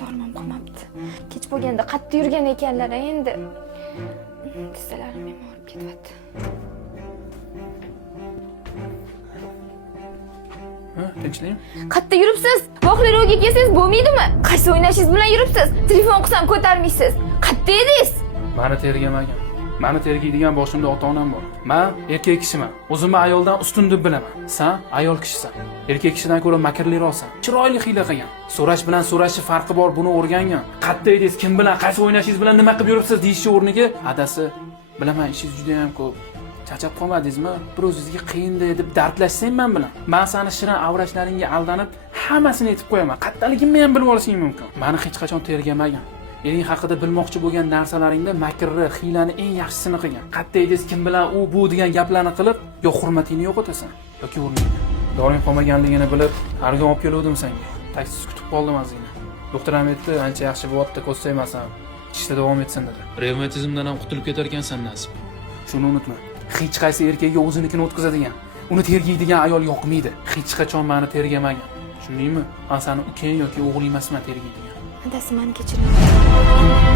Tormam qolmabdi. Kech bo'lganda qatta yurgan ekanlar endi. Tissalarim ham og'rib ketyapti. Ha, tinchlikmi? Qatta yuribsiz? Voqliro'ga kelsangiz bo'lmaydimi? Qaysi o'ynashingiz bilan yuribsiz? Telefon qilsam ko'tarmaysiz. Qatta edingiz? Mani tergamagan. Mani tergaydigan boshimda ota-onam bor. Men erkak kishiman. O'zimni ayoldan ustun deb bilaman. Sen ayol kishisan. Erkak kishidan ko'ra makrliroqsan. Chiroyli hiyla qilgan. So'rash bilan so'rashni farqi bor, buni o'rgangan. Qatta edingiz, kim bilan, qaysi o'ynashingiz bilan nima qilib yuribsiz deyishni o'rniga, adasi, bilaman ishingiz juda ham ko'p. Chachab qolmadingizmi? Bir o'zingizga qiyin deb dardlashsang men bilan. Men seni shirin avrashlaringga aldanib, hammasini aytib qo'yaman. Qattaligimni ham bilib olishing mumkin. Meni hech qachon tergamagan. Ering haqida bilmoqchi bo'lgan narsalaringda makrni, hiylani eng yaxshisini qilgan. Qatta edingiz, kim bilan u bu degan gaplarni qilib, yo hurmatingni yo'qotasan, yoki o'rniga. Doring qolmaganligini bilib, harga olib keluvdim senga. Taksiz kutib qoldim azingni. Doktor ham aytdi, ancha yaxshi bo'lyapti, ko'rsaymasan. Ishda davom etsin dedi. Revmatizmdan ham qutulib ketar ekansan nasib. Shuni unutma. Hech qaysi erkakga o'zinikini o'tkazadigan, uni tergaydigan ayol yoqmaydi. Hech qachon meni tergamagan. Tushundingmi? Men seni ukang yoki o'g'ling emasman tergaydigan. Adasi, meni kechiring.